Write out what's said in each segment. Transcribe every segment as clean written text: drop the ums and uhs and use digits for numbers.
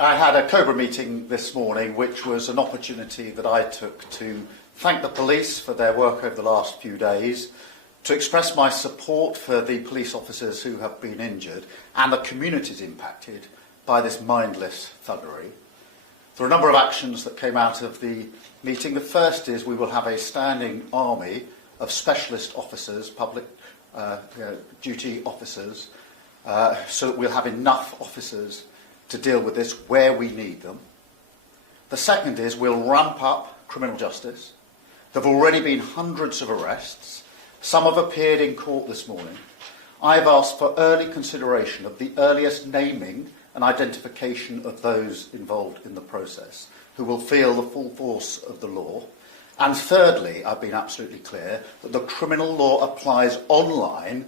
I had a Cobra meeting this morning, which was an opportunity that I took to thank the police for their work over the last few days, to express my support for the police officers who have been injured and the communities impacted by this mindless thuggery. There are a number of actions that came out of the meeting. The first is we will have a standing army of specialist officers, public duty officers, so that we'll have enough officers to deal with this where we need them. The second is we'll ramp up criminal justice. There have already been hundreds of arrests. Some have appeared in court this morning. I've asked for early consideration of the earliest naming and identification of those involved in the process, who will feel the full force of the law. And thirdly, I've been absolutely clear that the criminal law applies online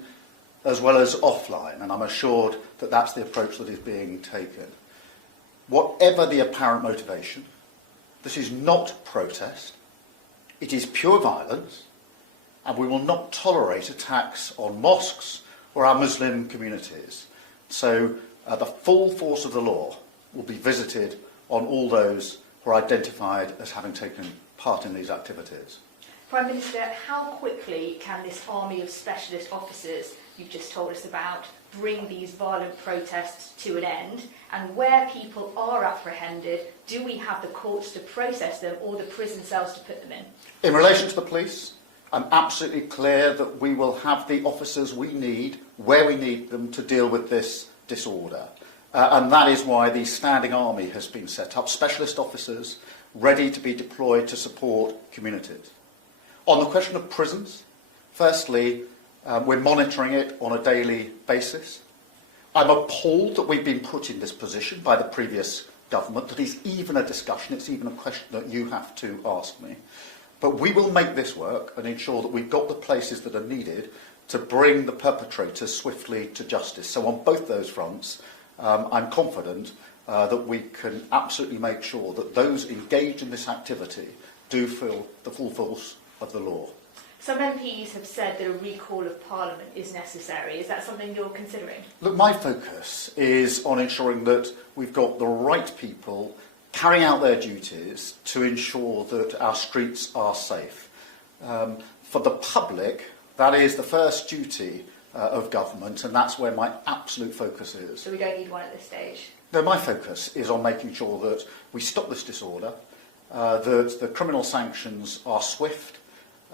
as well as offline, and I'm assured that that's the approach that is being taken. Whatever the apparent motivation, this is not protest, it is pure violence, and we will not tolerate attacks on mosques or our Muslim communities. So the full force of the law will be visited on all those who are identified as having taken part in these activities. Prime Minister, how quickly can this army of specialist officers you've just told us about bring these violent protests to an end? And where people are apprehended, do we have the courts to process them or the prison cells to put them in? In relation to the police, I'm absolutely clear that we will have the officers we need, where we need them, to deal with this disorder. And that is why the standing army has been set up, specialist officers ready to be deployed to support communities. On the question of prisons, firstly, we're monitoring it on a daily basis. I'm appalled that we've been put in this position by the previous government, that is even a discussion, it's even a question that you have to ask me. But we will make this work and ensure that we've got the places that are needed to bring the perpetrators swiftly to justice. So on both those fronts, I'm confident that we can absolutely make sure that those engaged in this activity do feel the full force of the law. Some MPs have said that a recall of Parliament is necessary. Is that something you're considering? Look, my focus is on ensuring that we've got the right people carrying out their duties to ensure that our streets are safe. For the public, that is the first duty of government, and that's where my absolute focus is. So we don't need one at this stage? No, my focus is on making sure that we stop this disorder, that the criminal sanctions are swift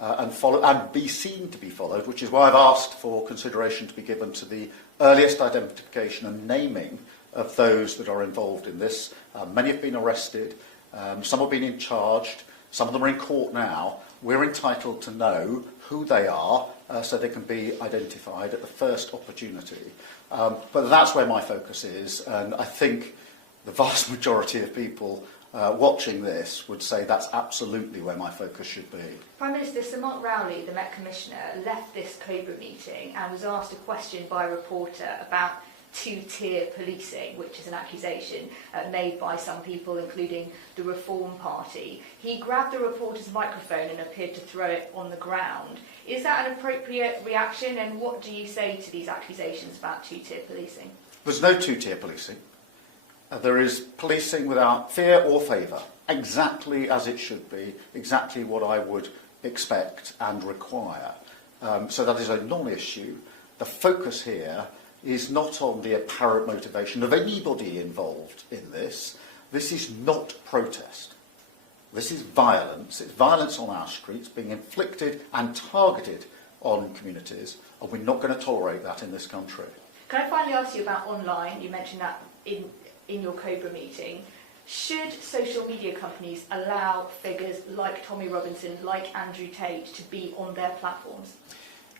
and follow, and be seen to be followed, which is why I've asked for consideration to be given to the earliest identification and naming of those that are involved in this. Many have been arrested, some have been charged, some of them are in court now. We're entitled to know who they are so they can be identified at the first opportunity. But that's where my focus is, and I think the vast majority of people watching this would say that's absolutely where my focus should be. Prime Minister, Sir Mark Rowley, the Met Commissioner, left this Cobra meeting and was asked a question by a reporter about two-tier policing, which is an accusation made by some people, including the Reform Party. He grabbed the reporter's microphone and appeared to throw it on the ground. Is that an appropriate reaction, and what do you say to these accusations about two-tier policing? There's no two-tier policing. There is policing without fear or favour, exactly as it should be, exactly what I would expect and require. So that is a non-issue. The focus here is not on the apparent motivation of anybody involved in this. This is not protest. This is violence. It's violence on our streets being inflicted and targeted on communities, and we're not going to tolerate that in this country. Can I finally ask you about online? You mentioned that in your Cobra meeting. Should social media companies allow figures like Tommy Robinson, like Andrew Tate, to be on their platforms?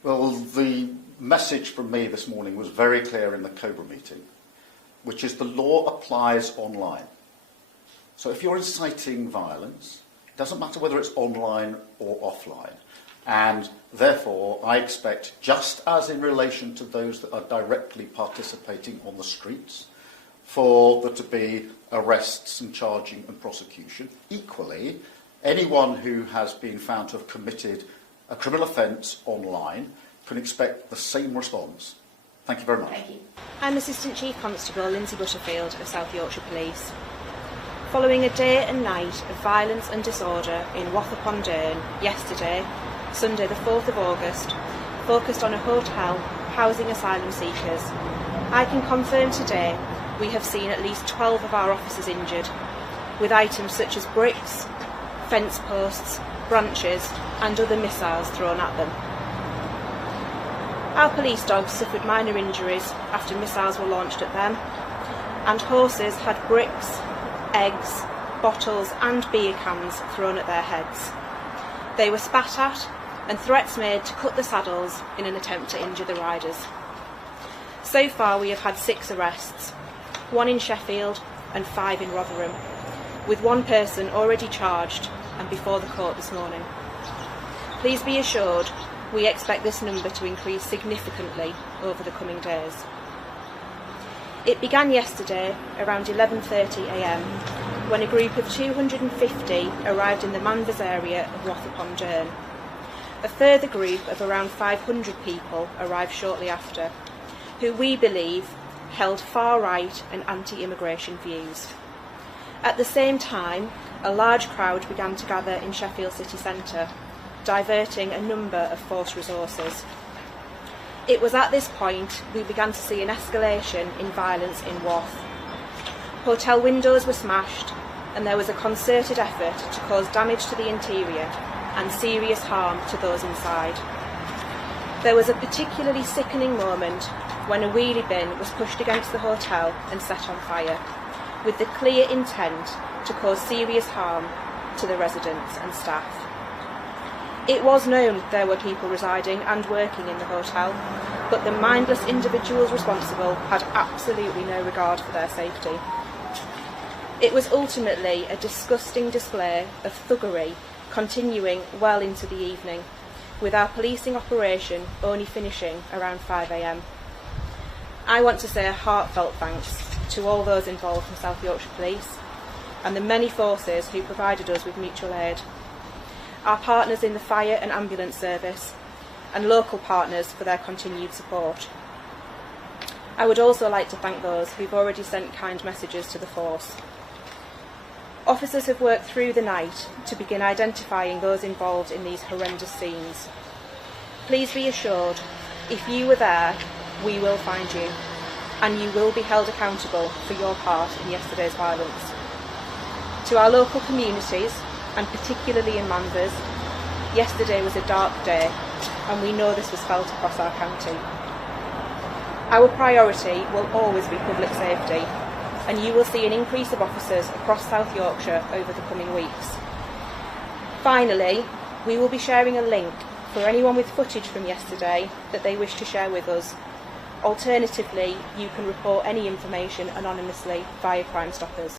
Well, the message from me this morning was very clear in the Cobra meeting, which is the law applies online. So if you're inciting violence, it doesn't matter whether it's online or offline. And therefore, I expect, just as in relation to those that are directly participating on the streets, for there to be arrests and charging and prosecution. Equally, anyone who has been found to have committed a criminal offence online can expect the same response. Thank you very much. Thank you. I'm Assistant Chief Constable Lindsay Butterfield of South Yorkshire Police. Following a day and night of violence and disorder in Wath-upon-Dearne yesterday, Sunday the 4th of August, focused on a hotel housing asylum seekers, I can confirm today we have seen at least 12 of our officers injured, with items such as bricks, fence posts, branches and other missiles thrown at them. Our police dogs suffered minor injuries after missiles were launched at them, and horses had bricks, eggs, bottles and beer cans thrown at their heads. They were spat at and threats made to cut the saddles in an attempt to injure the riders. So far we have had 6 arrests, 1 in Sheffield and 5 in Rotherham, with 1 person already charged and before the court this morning. Please be assured we expect this number to increase significantly over the coming days. It began yesterday around 11:30 a.m. when a group of 250 arrived in the Manvers area of Wath-upon-Dearne. A further group of around 500 people arrived shortly after, who we believe held far-right and anti-immigration views. At the same time, a large crowd began to gather in Sheffield city centre, diverting a number of force resources. It was at this point we began to see an escalation in violence in Wath. Hotel windows were smashed and there was a concerted effort to cause damage to the interior and serious harm to those inside. There was a particularly sickening moment when a wheelie bin was pushed against the hotel and set on fire, with the clear intent to cause serious harm to the residents and staff. It was known there were people residing and working in the hotel, but the mindless individuals responsible had absolutely no regard for their safety. It was ultimately a disgusting display of thuggery continuing well into the evening, with our policing operation only finishing around 5 a.m. I want to say a heartfelt thanks to all those involved from South Yorkshire Police and the many forces who provided us with mutual aid, our partners in the fire and ambulance service, and local partners for their continued support. I would also like to thank those who've already sent kind messages to the force. Officers have worked through the night to begin identifying those involved in these horrendous scenes. Please be assured, if you were there, we will find you, and you will be held accountable for your part in yesterday's violence. To our local communities, and particularly in Manvers, yesterday was a dark day, and we know this was felt across our county. Our priority will always be public safety, and you will see an increase of officers across South Yorkshire over the coming weeks. Finally, we will be sharing a link for anyone with footage from yesterday that they wish to share with us. Alternatively, you can report any information anonymously via Crime Stoppers.